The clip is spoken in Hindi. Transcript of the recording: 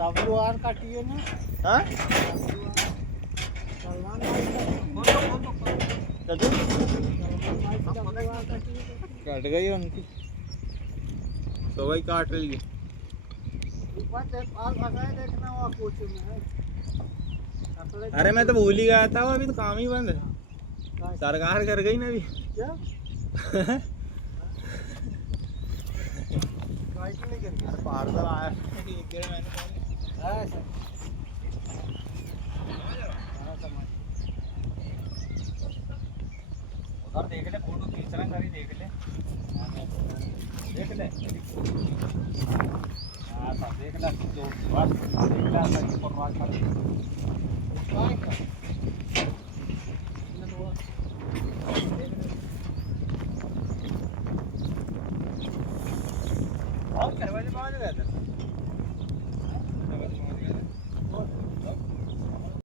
WR काटिए ना। हाँ सलमान भाई कट गई उनकी तो वही काट रही है। देखना वो कोच में है। अरे मैं तो भूल ही गया था, वो अभी तो काम ही बंद है, सरकार कर गई ना अभी। क्या नहीं कर अरे पार्सल आया एक डेढ़ महीने पहले। हाँ सर। उधर देख ले, फोटो खींच रहा है, देख ले देख ले। हाँ सब देख ले, जो बस देख ले सही परवाह कर। और करवाने बाद गया था।